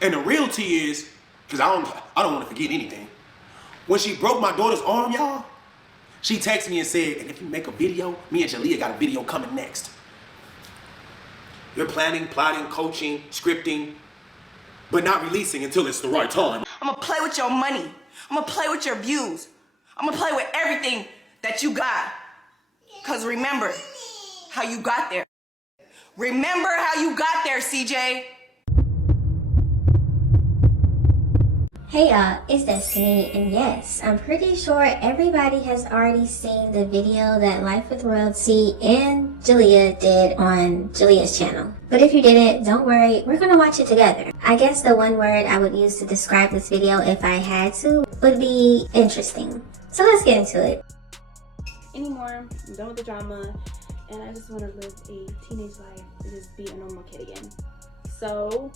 And the real tea is, because I don't want to forget anything. When she broke my daughter's arm, y'all, she texted me and said, and if you make a video, me and Jaaliyah got a video coming next. You're planning, plotting, coaching, scripting, but not releasing until it's the right time. I'm gonna play with your money. I'm gonna play with your views. I'm gonna play with everything that you got. Cause remember how you got there. Remember how you got there, CJ. Hey y'all, it's Destiny, and yes, I'm pretty sure everybody has already seen the video that Life with Royalty and Jaaliyah did on Jaaliyah's channel. But if you didn't, don't worry, we're gonna watch it together. I guess the one word I would use to describe this video if I had to would be interesting. So let's get into it. Anymore, I'm done with the drama, and I just want to live a teenage life and just be a normal kid again. So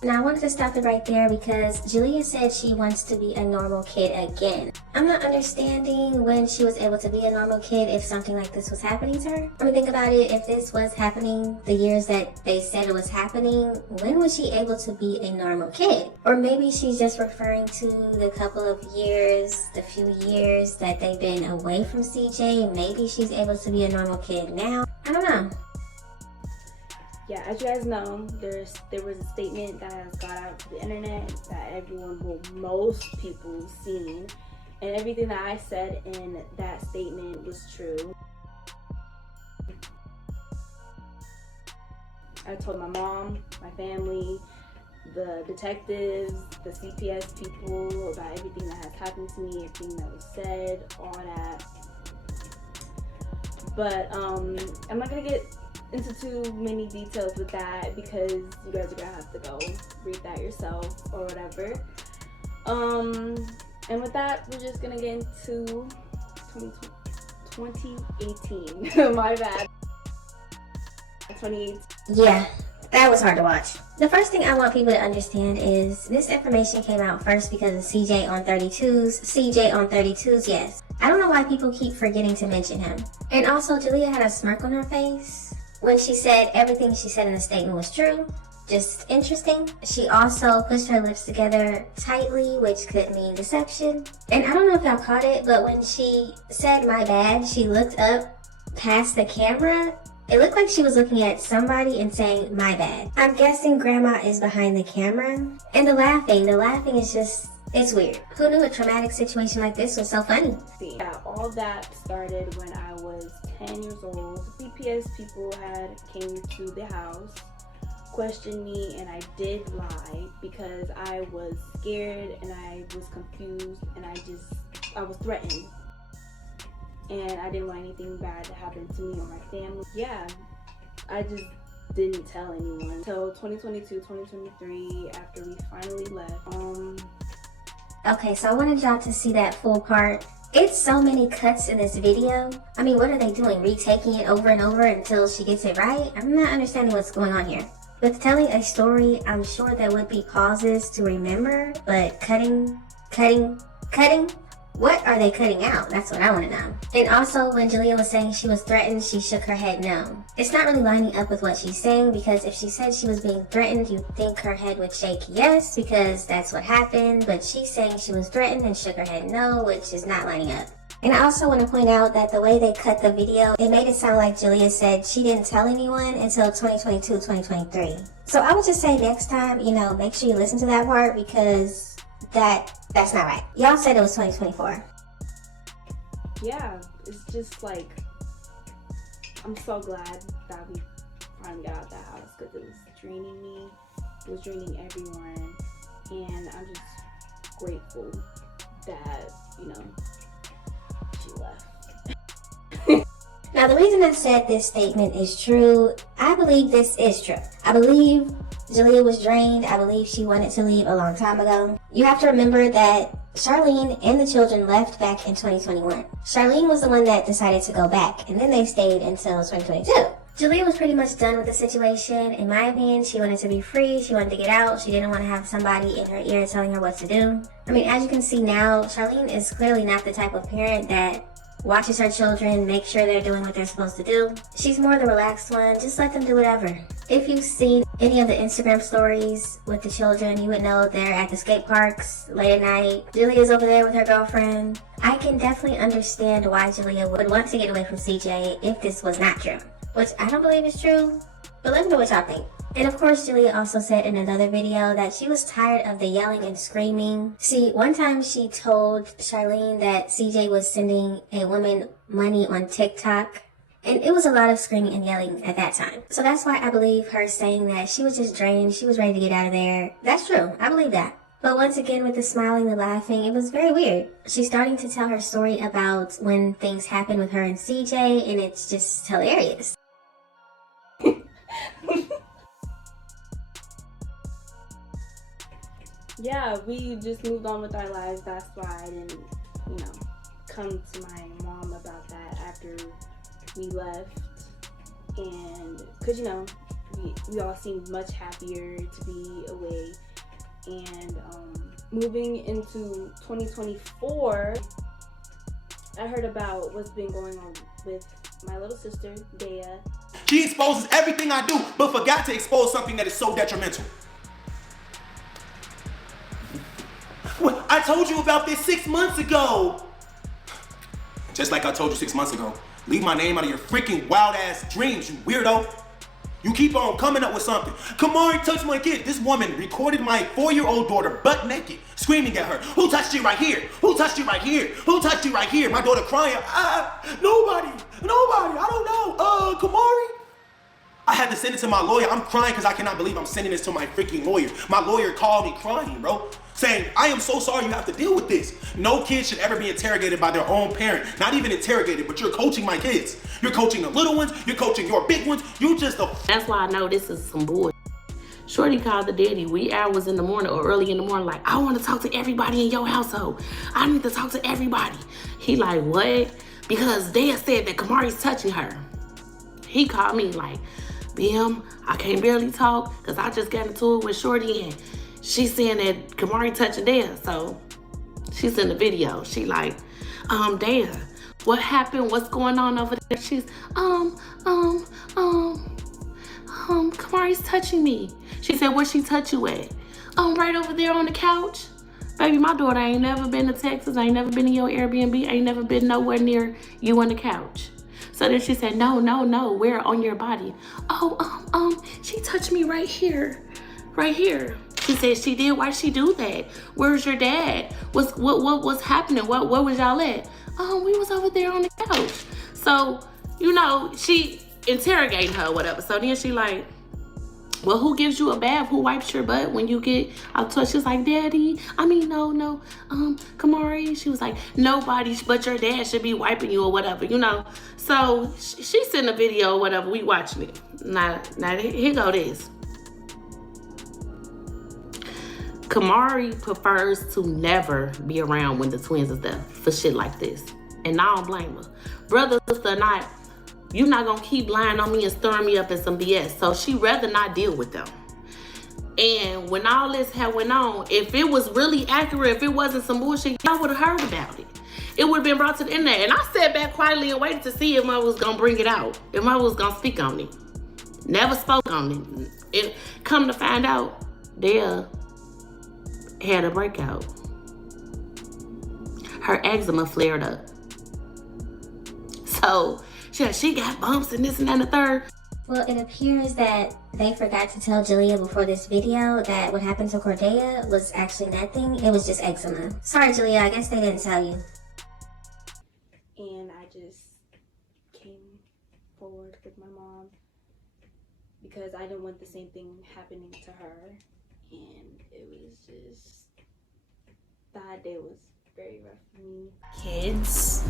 now I wanted to stop it right there because Jaaliyah said she wants to be a normal kid again. I'm not understanding when she was able to be a normal kid if something like this was happening to her. I mean, think about it, if this was happening the years that they said it was happening, when was she able to be a normal kid? Or maybe she's just referring to the couple of years, the few years that they've been away from CJ. Maybe she's able to be a normal kid now. I don't know. yeah, as you guys know, there was a statement that has got out to the internet that everyone, well, most people seen, and everything that I said in that statement was true. I told my mom, my family, the detectives, the CPS people about everything that has happened to me, everything that was said, all that. But I'm not gonna get into too many details with that because you guys are gonna have to go read that yourself or whatever. And with that, we're just gonna get into 2018. My bad. 2018. Yeah, that was hard to watch. The first thing I want people to understand is this information came out first because of CJ on 32's. CJ on 32's, yes. I don't know why people keep forgetting to mention him. And also, Jaaliyah had a smirk on her face when she said everything she said in the statement was true. Just interesting. She also pushed her lips together tightly, which could mean deception. And I don't know if y'all caught it, but when she said my bad, she looked up past the camera. It looked like she was looking at somebody and saying, my bad. I'm guessing grandma is behind the camera. And the laughing is just, it's weird. Who knew a traumatic situation like this was so funny? Yeah, all that started when I was 10 years old. CPS people had came to the house, questioned me, and I did lie because I was scared and I was confused and I was threatened. And I didn't want anything bad to happen to me or my family. Yeah, I just didn't tell anyone until 2022, 2023, after we finally left. Okay, so I wanted y'all to see that full part. It's so many cuts in this video. I mean, what are they doing? Retaking it over and over until she gets it right? I'm not understanding what's going on here. With telling a story, I'm sure there would be pauses to remember, but cutting. What are they cutting out? That's what I want to know. And also, when Jaaliyah was saying she was threatened, she shook her head no. It's not really lining up with what she's saying, because if she said she was being threatened, you'd think her head would shake yes, because that's what happened, but she's saying she was threatened and shook her head no, which is not lining up. And I also want to point out that the way they cut the video, it made it sound like Jaaliyah said she didn't tell anyone until 2022, 2023. So I would just say next time, make sure you listen to that part, because that's not right. Y'all said it was 2024. Yeah, it's just like, I'm so glad that we finally got out of that house because it was draining me, it was draining everyone, and I'm just grateful that, she left. Now, the reason I said this statement is true, I believe this is true. I believe Jaaliyah was drained. I believe she wanted to leave a long time ago. You have to remember that Charlene and the children left back in 2021. Charlene was the one that decided to go back, and then they stayed until 2022. Jaaliyah was pretty much done with the situation. In my opinion, she wanted to be free. She wanted to get out. She didn't want to have somebody in her ear telling her what to do. I mean, as you can see now, Charlene is clearly not the type of parent that watches her children, make sure they're doing what they're supposed to do. She's more the relaxed one. Just let them do whatever. If you've seen any of the Instagram stories with the children, you would know they're at the skate parks late at night. Jalia's over there with her girlfriend. I can definitely understand why Jaaliyah would want to get away from CJ if this was not true, which I don't believe is true, but let me know what y'all think. And of course, Jaaliyah also said in another video that she was tired of the yelling and screaming. See, one time she told Charlene that CJ was sending a woman money on TikTok, and it was a lot of screaming and yelling at that time. So that's why I believe her saying that she was just drained, she was ready to get out of there. That's true, I believe that. But once again, with the smiling, the laughing, it was very weird. She's starting to tell her story about when things happened with her and CJ, and it's just hilarious. Yeah, we just moved on with our lives. That's why I didn't, come to my mom about that after we left. And because, we all seemed much happier to be away. And moving into 2024, I heard about what's been going on with my little sister, Dea. She exposes everything I do, but forgot to expose something that is so detrimental. Well, I told you about this 6 months ago. Just like I told you 6 months ago. Leave my name out of your freaking wild ass dreams, you weirdo. You keep on coming up with something. Kamari touched my kid. This woman recorded my 4-year-old daughter butt naked, screaming at her. Who touched you right here? Who touched you right here? Who touched you right here? My daughter crying. Nobody. I don't know. Kamari. I had to send it to my lawyer. I'm crying because I cannot believe I'm sending this to my freaking lawyer. My lawyer called me crying, bro, saying, I am so sorry you have to deal with this. No kid should ever be interrogated by their own parent. Not even interrogated, but you're coaching my kids. You're coaching the little ones. You're coaching your big ones. You just a... That's why I know this is some bullshit. Shorty called the daddy wee hours in the morning or early in the morning like, I want to talk to everybody in your household. I need to talk to everybody. He like, what? Because Dad said that Kamari's touching her. He called me like, Bim, I can't barely talk because I just got into it with Shorty and she's saying that Kamari touching Dad. So she sent a video. She like, Dad, what happened? What's going on over there? She's, Kamari's touching me. She said, where she touch you at? Right over there on the couch. Baby, my daughter ain't never been to Texas. I ain't never been in your Airbnb. I ain't never been nowhere near you on the couch. So then she said, no, where on your body? She touched me right here. She said she did. Why'd she do that? Where's your dad? What was happening? Where was y'all at? We was over there on the couch. So, she interrogating her or whatever. So then she like, well, who gives you a bath? Who wipes your butt when you get out touch? She's like, Daddy. No. Kamari. She was like, nobody but your dad should be wiping you or whatever, So she sent a video or whatever. We watching it. Now here go this. Kamari prefers to never be around when the twins is there for shit like this. And I don't blame her. Brother, sister, you're not gonna keep lying on me and stirring me up in some BS. So she rather not deal with them. And when all this had went on, if it was really accurate, if it wasn't some bullshit, y'all would have heard about it. It would have been brought to the internet. And I sat back quietly and waited to see if I was gonna bring it out. If I was gonna speak on it. Never spoke on it. Come to find out, they had a breakout. Her eczema flared up. So she got bumps and this and that and the third. Well, it appears that they forgot to tell Jaaliyah before this video that what happened to Cordelia was actually nothing. It was just eczema. Sorry, Jaaliyah, I guess they didn't tell you. And I just came forward with my mom because I didn't want the same thing happening to her. And it was just, that day was very rough for me. Kids,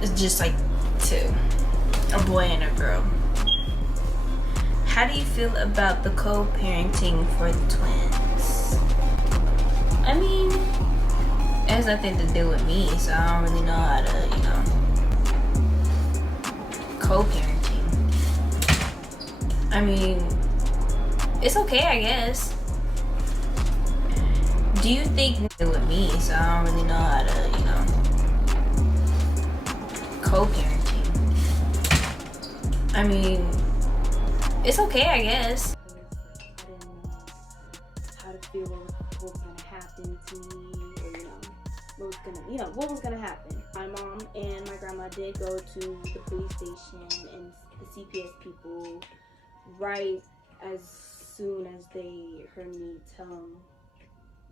it's just like two, a boy and a girl. How do you feel about the co-parenting for the twins? I mean, it has nothing to do with me, so I don't really know how to, co-parenting. I mean, it's okay, I guess. Do you think with me, so I don't really know how to, co-parenting. I mean, it's okay, I guess. I didn't know how to feel, what was gonna happen to me, or what was gonna happen. My mom and my grandma did go to the police station and the CPS people right as soon as they heard me tell them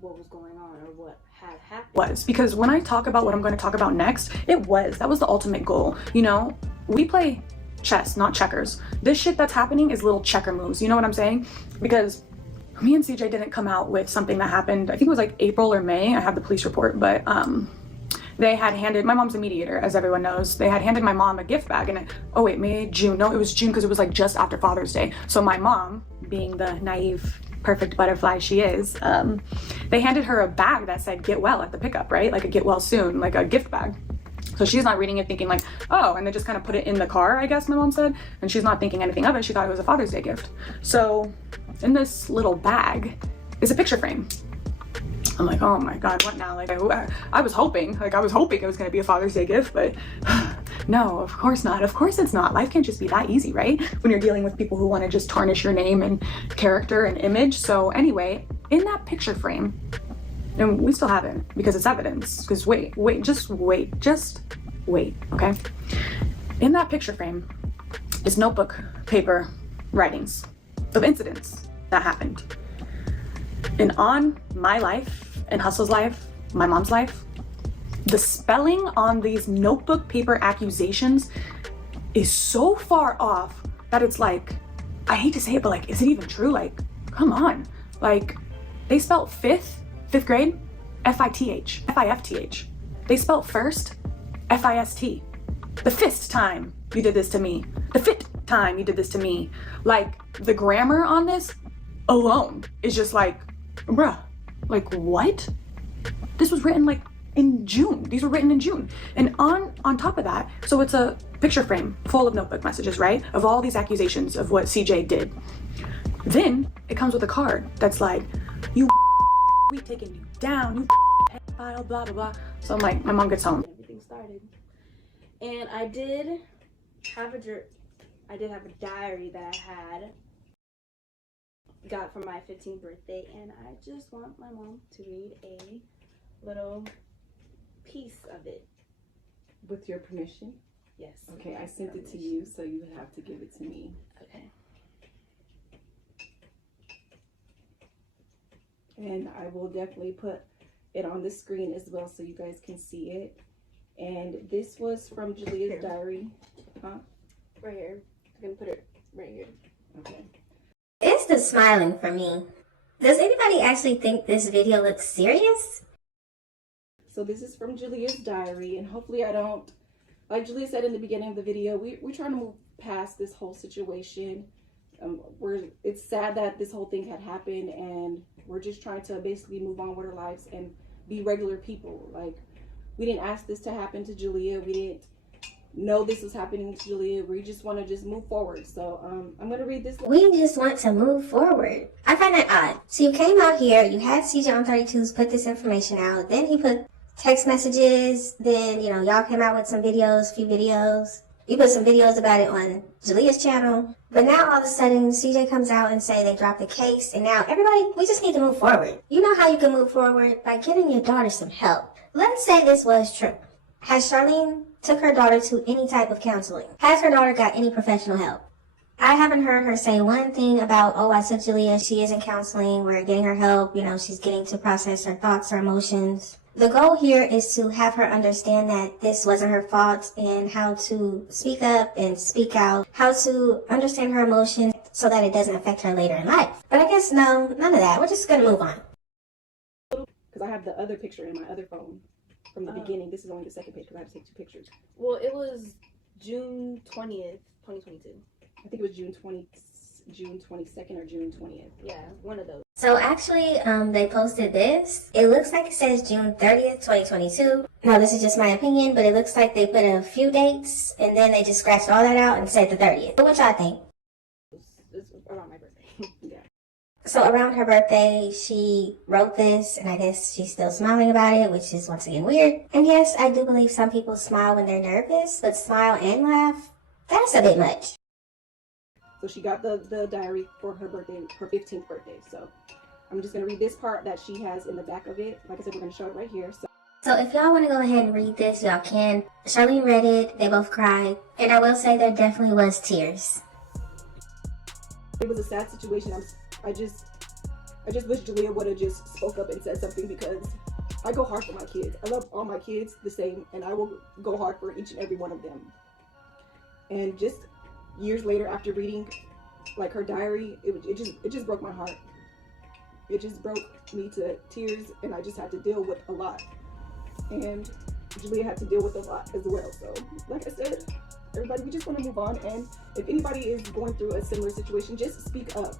what was going on or what had happened. Because when I talk about what I'm going to talk about next, that was the ultimate goal. You know, we play chess, not checkers. This shit that's happening is little checker moves. You know what I'm saying? Because me and CJ didn't come out with something that happened, I think it was like April or May. I have the police report, but they had handed, my mom's a mediator, as everyone knows. They had handed my mom a gift bag, and June. No, it was June, because it was like just after Father's Day. So my mom, being the naive, perfect butterfly she is, they handed her a bag that said get well at the pickup, right? Like a get well soon, like a gift bag. So she's not reading it thinking like, oh, and they just kind of put it in the car, I guess my mom said, and she's not thinking anything of it. She thought it was a Father's Day gift. So in this little bag is a picture frame. I'm like, oh my God, what now? Like I was hoping it was gonna be a Father's Day gift, but no, of course not. Of course it's not. Life can't just be that easy, right? When you're dealing with people who want to just tarnish your name and character and image. So anyway, in that picture frame, and we still have it because it's evidence, because just wait, okay? In that picture frame is notebook, paper, writings of incidents that happened. And on my life and Hustle's life, my mom's life, the spelling on these notebook paper accusations is so far off that it's like, I hate to say it, but like, is it even true? Like, come on. Like, they spelled fifth grade, F-I-T-H, F-I-F-T-H. They spelled first, F-I-S-T. The fifth time you did this to me. The fifth time you did this to me. Like, the grammar on this alone is just like, bruh, like what? This was written like in June. These were written in June. And on top of that, so it's a picture frame full of notebook messages, right? Of all these accusations of what CJ did. Then it comes with a card that's like, you we taking you down, you pedophile, blah, blah, blah. So I'm like, my mom gets home. Everything started. And I did have a diary that I got for my 15th birthday, and I just want my mom to read a little piece of it. With your permission? Yes. Okay, I sent it to you, so you would have to give it to me. Okay. And I will definitely put it on the screen as well so you guys can see it. And this was from Jaaliah's diary. Huh? Right here. I'm gonna put it right here. Okay. It's the smiling for me. Does anybody actually think this video looks serious? So this is from Jaaliah's diary, and hopefully I don't, like Jaalia said in the beginning of the video, we're trying to move past this whole situation. It's sad that this whole thing had happened, and we're just trying to basically move on with our lives and be regular people. Like, we didn't ask this to happen to Jaaliah. We didn't know this was happening to Jaaliah. We just want to just move forward. So I'm going to read this. We just want to move forward. I find that odd. So you came out here, you had CJ on 32s put this information out, then he put text messages, then, y'all came out with some videos, few videos. You put some videos about it on Jaaliah's channel. But now all of a sudden, CJ comes out and say they dropped the case, and now everybody, we just need to move forward. You know how you can move forward? By giving your daughter some help. Let's say this was true. Has Charlene took her daughter to any type of counseling? Has her daughter got any professional help? I haven't heard her say one thing about, oh, I took Jaaliyah, she is in counseling, we're getting her help, she's getting to process her thoughts, her emotions. The goal here is to have her understand that this wasn't her fault and how to speak up and speak out, how to understand her emotions so that it doesn't affect her later in life. But I guess no, none of that. We're just gonna move on. Because I have the other picture in my other phone from the beginning. This is only the second picture. I have to take 2 pictures. Well, it was June 20th, 2022. I think it was June 22nd or June 20th. Yeah, one of those. So actually, they posted this. It looks like it says June 30th, 2022. Now, this is just my opinion, but it looks like they put a few dates, and then they just scratched all that out and said the 30th. But what y'all think? It's around my birthday. Yeah. So around her birthday, she wrote this, and I guess she's still smiling about it, which is once again weird. And yes, I do believe some people smile when they're nervous, but smile and laugh, that's a bit much. So she got the diary for her birthday, her 15th birthday. So I'm just going to read this part that she has in the back of it. Like I said, we're going to show it right here. So if y'all want to go ahead and read this, y'all can. Charlene read it, they both cried, and I will say there definitely was tears. It was a sad situation. I just wish Jaaliyah would have just spoke up and said something, because I go hard for my kids. I love all my kids the same, and I will go hard for each and every one of them. And just years later, after reading like her diary, it just broke my heart. It just broke me to tears, and I just had to deal with a lot. And Jaaliyah had to deal with a lot as well. So like I said, everybody, we just want to move on. And if anybody is going through a similar situation, just speak up.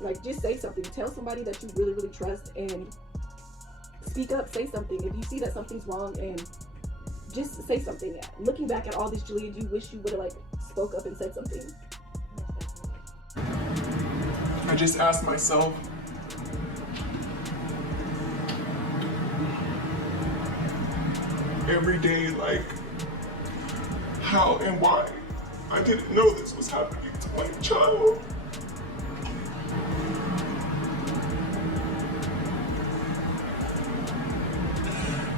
Like, just say something. Tell somebody that you really, really trust, and speak up. Say something. If you see that something's wrong, and just say something. Looking back at all this, Jaaliyah, do you wish you would have like spoke up and said something? I just asked myself, every day, like, how and why. I didn't know this was happening to my child.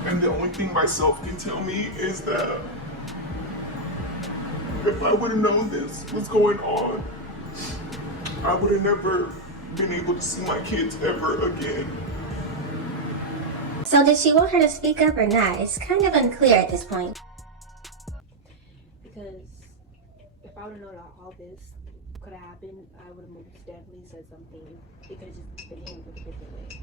And the only thing myself can tell me is that if I would have known this was going on, I would have never been able to see my kids ever again. So did she want her to speak up or not? It's kind of unclear at this point. Because if I would have known that all this could have happened, I would have most definitely said something. It could have just been handled a different way.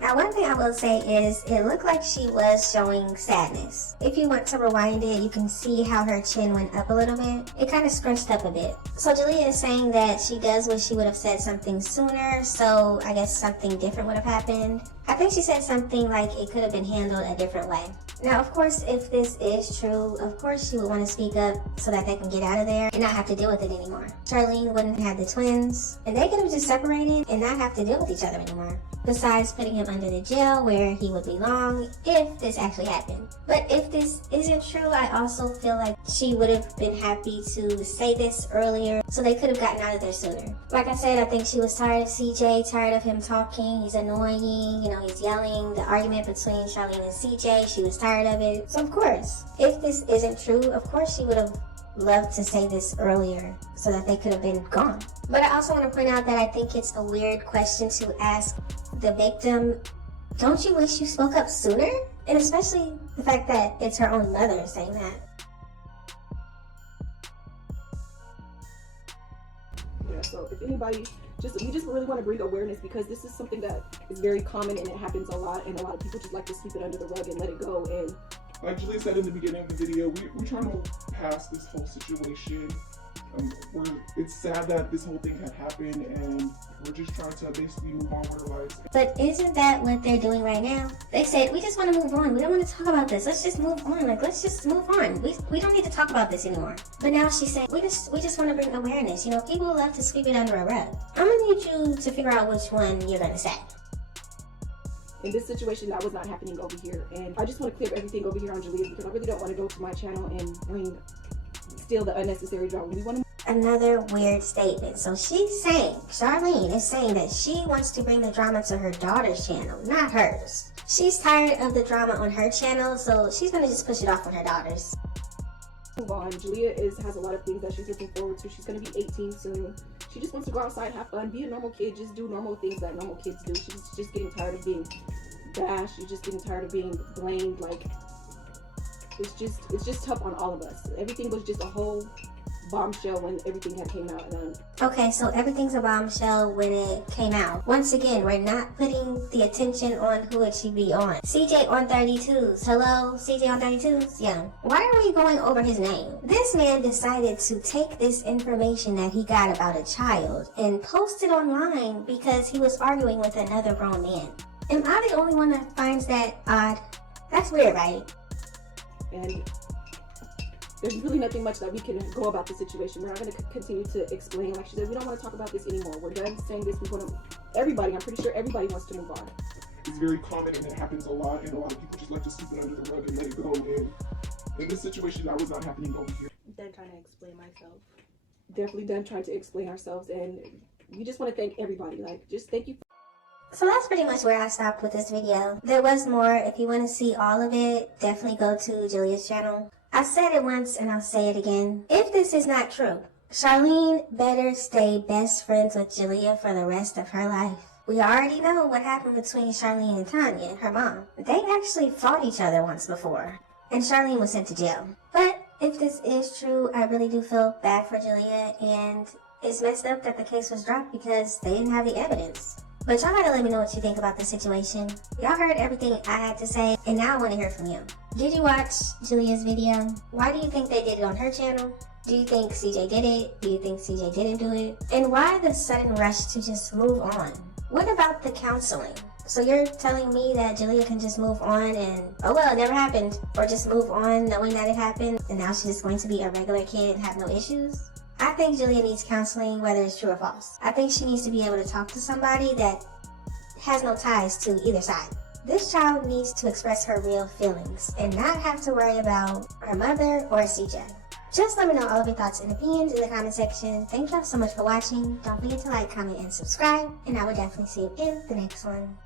Now, one thing I will say is it looked like she was showing sadness. If you want to rewind it, you can see how her chin went up a little bit. It kind of scrunched up a bit. So Jaaliyah is saying that she does wish she would have said something sooner, so I guess something different would have happened. I think she said something like it could have been handled a different way. Now, of course, if this is true, of course she would want to speak up so that they can get out of there and not have to deal with it anymore. Charlene wouldn't have the twins, and they could have just separated and not have to deal with each other anymore. Besides putting him under the jail where he would belong if this actually happened. But if this isn't true, I also feel like she would have been happy to say this earlier so they could have gotten out of there sooner. Like I said, I think she was tired of CJ, tired of him talking. He's annoying, he's yelling. The argument between Charlene and CJ, she was tired of it. So of course, if this isn't true, of course she would have loved to say this earlier so that they could have been gone. But I also want to point out that I think it's a weird question to ask the victim. Don't you wish you spoke up sooner? And especially the fact that it's her own mother saying that. Yeah, so if anybody, we just really want to bring awareness, because this is something that is very common and it happens a lot, and a lot of people just like to sweep it under the rug and let it go. And like Julie said in the beginning of the video, we're trying to pass this whole situation. It's sad that this whole thing had happened, and we're just trying to basically move on with our lives. But isn't that what they're doing right now? They said, we just want to move on. We don't want to talk about this. Let's just move on. Let's just move on. We don't need to talk about this anymore. But now she's saying, we just want to bring awareness. People love to sweep it under a rug. I'm going to need you to figure out which one you're going to say. In this situation, that was not happening over here. And I just want to clear everything over here on Jaaliyah, because I really don't want to go to my channel and steal the unnecessary drama. We want to. Another weird statement. So Charlene is saying that she wants to bring the drama to her daughter's channel, not hers. She's tired of the drama on her channel, so she's going to just push it off on her daughters. Move on. Jaaliyah has a lot of things that she's looking forward to. She's going to be 18 soon. She just wants to go outside, have fun, be a normal kid, just do normal things that normal kids do. She's just getting tired of being bashed. She's just getting tired of being blamed. Like, it's just tough on all of us. Everything was just a whole bombshell when everything had came out. Okay, so everything's a bombshell when it came out. Once again, we're not putting the attention on who it should be on. CJ on 32s. Hello, CJ on 32s? Yeah. Why are we going over his name? This man decided to take this information that he got about a child and post it online because he was arguing with another grown man. Am I the only one that finds that odd? That's weird, right? And there's really nothing much that we can go about the situation. We're not going to continue to explain. Like she said, we don't want to talk about this anymore. We're done saying this. We want to, everybody, I'm pretty sure everybody wants to move on. It's very common and it happens a lot, and a lot of people just like to sweep it under the rug and let it go. And in this situation, that was not happening over here. The entire trying to explain myself. Definitely done trying to explain ourselves, and we just want to thank everybody. Like, just thank you. So that's pretty much where I stopped with this video. There was more. If you want to see all of it, definitely go to Jalia's channel. I said it once and I'll say it again. If this is not true, Charlene better stay best friends with Jaaliyah for the rest of her life. We already know what happened between Charlene and Tanya, her mom. They actually fought each other once before, and Charlene was sent to jail. But if this is true, I really do feel bad for Jaaliyah, and it's messed up that the case was dropped because they didn't have the evidence. But y'all gotta let me know what you think about the situation. Y'all heard everything I had to say, and now I want to hear from you. Did you watch Jalia's video? Why do you think they did it on her channel? Do you think CJ did it? Do you think CJ didn't do it? And why the sudden rush to just move on? What about the counseling? So you're telling me that Jaaliyah can just move on and, oh well, it never happened, or just move on knowing that it happened, and now she's just going to be a regular kid and have no issues? I think Jaaliyah needs counseling, whether it's true or false. I think she needs to be able to talk to somebody that has no ties to either side. This child needs to express her real feelings and not have to worry about her mother or CJ. Just let me know all of your thoughts and opinions in the comment section. Thank y'all so much for watching. Don't forget to like, comment, and subscribe, and I will definitely see you in the next one.